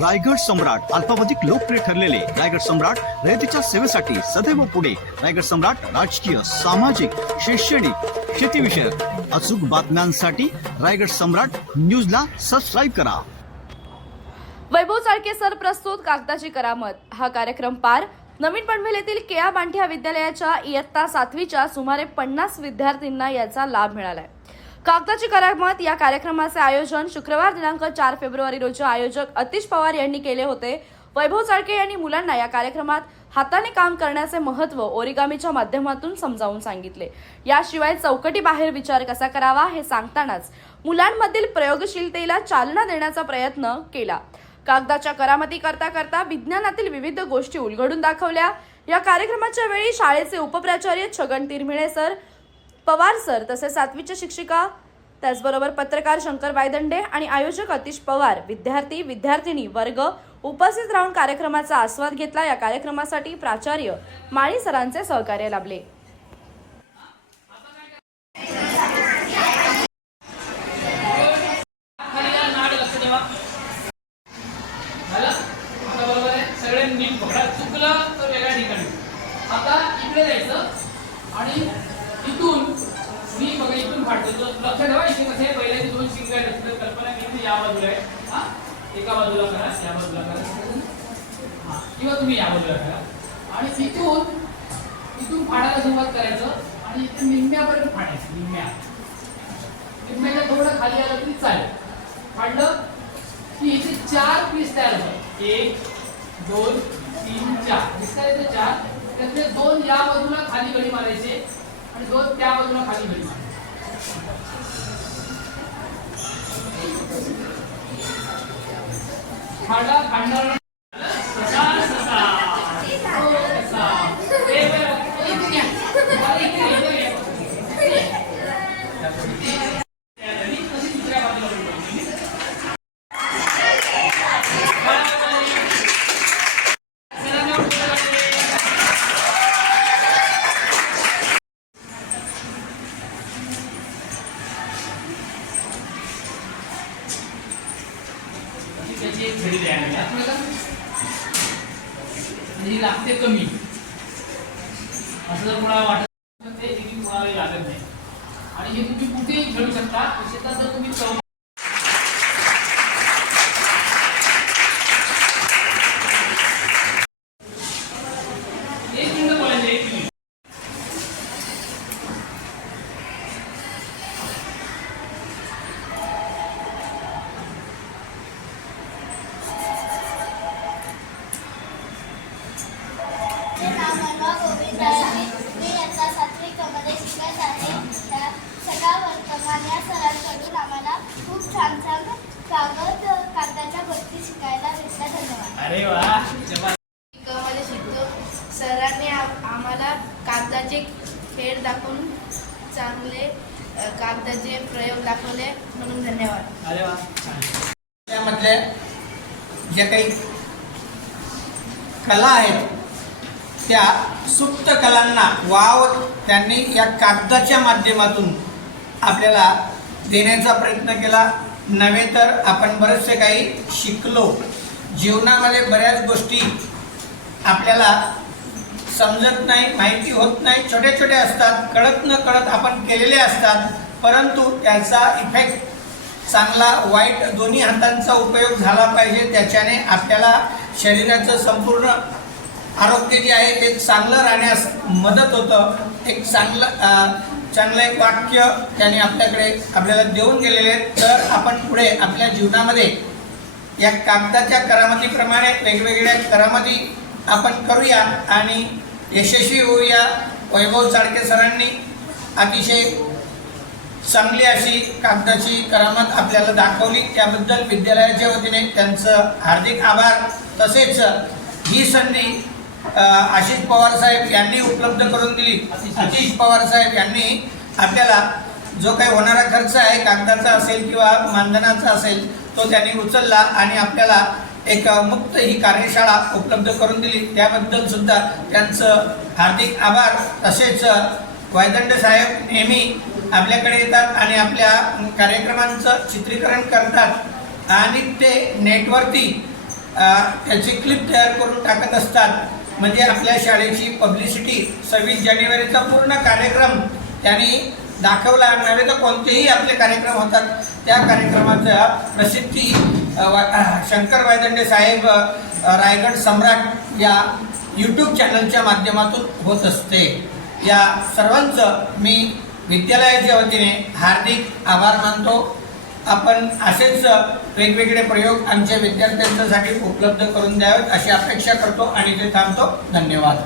रायगड सम्राट अल्पावधिक लोकप्रिय ठरलेले रायगड सम्राट रयतेच्या सेवेसाठी सदैव पुढे. रायगड सम्राट राजकीय सामाजिक शैक्षणिक शेतीविषयक अचूक बातम्यांसाठी रायगड सम्राट न्यूजला सबस्क्राईब करा. वैभव चाळके सर प्रस्तुत कागदाची करामत. हा कार्यक्रम पार नवीन पनवेल येथील केया बांठिया विद्यालयाच्या इयत्ता सातवीच्या सुमारे पन्नास विद्यार्थ्यांना याचा लाभ मिळालाय. कागदाची करामत या कार्यक्रमाचे आयोजन शुक्रवार दिनांक चार फेब्रुवारी रोजी आयोजक अतिश पवार यांनी केले होते. वैभव चाळके यांनी मुलांना या कार्यक्रमात हाताने काम करण्याचे महत्त्व ओरिगामीच्या माध्यमातून समजावून सांगितले. याशिवाय चौकटी बाहेर विचार कसा करावा हे सांगतानाच मुलांमधील प्रयोगशीलतेला चालना देण्याचा प्रयत्न केला. कागदाच्या करामती करता करता विज्ञानातील विविध गोष्टी उलगडून दाखवल्या. या कार्यक्रमाच्या वेळी शाळेचे उपप्राचार्य छगन तिरमिळे सर पवार सर तसेच सातवीच्या शिक्षिका त्याचबरोबर पत्रकार शंकर वायदंडे आणि आयोजक अतिश पवार विद्यार्थी विद्यार्थिनी वर्ग उपस्थित राहून कार्यक्रमाचा आस्वाद घेतला. या कार्यक्रमासाठी प्राचार्य माळी सरांचे सहकार्य लाभले खाली या नाड लक्ष ठेवा झालं आता बरोबर आहे सगळे नीट पकडा चुकलं तर वेगळ्या ठिकाणी आता इकडे जायचं आणि इथून मी बघा लक्ष ठेवा इथे दोन शिंग आहेत कल्पना केली या बाजूला आहे हा? एका बाजूला करा या बाजूला करा. हा. किंवा तुम्ही या बाजूला करा. आणि इथून इथून फाडायला सुरुवात करायचं आणि इथे निम्म्यापर्यंत फाडायचं निम्म्या. निम्म्याच्या थोडं खाली आलं तरी चालेल. फाडलं की इथे चार पीस तयार होतात. एक दोन तीन चार. दिसतात इथे चार. त्यातले दोन या बाजूला खाली गडी मारायचे आणि दोन त्या बाजूला खाली गडी मारायचे. மழை பன்னெண்டு अशी त्याची आणि ही लागते कमी. असं जर कोणाला वाटत ते देखील लागत नाही. आणि हे तुम्ही कुठेही खेळू शकता शेतात जर तुम्ही छान छान कागद कागदाच्या गोष्टी शिकायला भेटल्या धन्यवाद अरे वा जबा मध्ये शिकतो. सरांनी आम्हाला कागदाचे खेळ दाखवून चांगले कागदाचे प्रयोग दाखवले म्हणून धन्यवाद. अरे वा छान. त्यामधल्या ज्या काही कला आहेत त्या सुप्त कलांना वाव त्यांनी या कागदाच्या माध्यमातून आपल्याला देण्याचा प्रयत्न केला. नव्हे तर आपण बरेचसे काही शिकलो. जीवनामध्ये बऱ्याच गोष्टी आपल्याला समजत नाही माहिती होत नाही. छोटे छोटे असतात कळत न कळत आपण केलेले असतात. परंतु त्याचा इफेक्ट चांगला वाईट दोन्ही हातांचा उपयोग झाला पाहिजे. त्याच्याने आपल्याला शरीराचं संपूर्ण आरोग्य जे आहे ते चांगलं राहण्यास मदत होतं. एक चांगलं चांगलं एक वाक्य त्याने आपल्याकडे आपल्याला देऊन गेलेले आहेत. तर आपण पुढे आपल्या जीवनामध्ये या कागदाच्या करामतीप्रमाणे वेगवेगळ्या करामती आपण करूया आणि यशस्वी होऊया. वैभव चाळके सरांनी अतिशय चांगली अशी कागदाची करामत आपल्याला दाखवली. त्याबद्दल विद्यालयाच्या वतीने त्यांचं हार्दिक आभार. तसेच ही संधी आशिष पवार साहेब यांनी उपलब्ध करून दिली. आशिष पवार साहेब यांनी आपल्याला जो काही होणारा खर्च आहे कागदाचा असेल किंवा मानधनाचा असेल तो त्यांनी उचलला आणि आपल्याला एक मुक्त ही कार्यशाळा उपलब्ध करून दिली. त्याबद्दल सुद्धा त्यांचं हार्दिक आभार. तसेच वायदंड साहेब नेहमी आपल्याकडे येतात आणि आपल्या कार्यक्रमांचं चित्रीकरण करतात. आणि ते नेटवरती त्याची क्लिप तयार करून टाकत असतात. म्हणजे आपल्या शाळेची पब्लिसिटी सव्वीस जानेवारीचा पूर्ण कार्यक्रम त्यांनी दाखवला नव्हे तर कोणतेही आपले कार्यक्रम होतात. त्या कार्यक्रमाचा प्रसिद्धी वा- शंकर वायदंडे साहेब रायगड सम्राट या यूट्यूब चॅनलच्या माध्यमातून होत असते. या सर्वांचं मी विद्यालयाच्या वतीने हार्दिक आभार मानतो. आपण असेच वेगवेगळे प्रयोग आमच्या विद्यार्थ्यांच्यासाठी उपलब्ध करून द्यावेत अशी अपेक्षा करतो आणि ते थांबतो. धन्यवाद.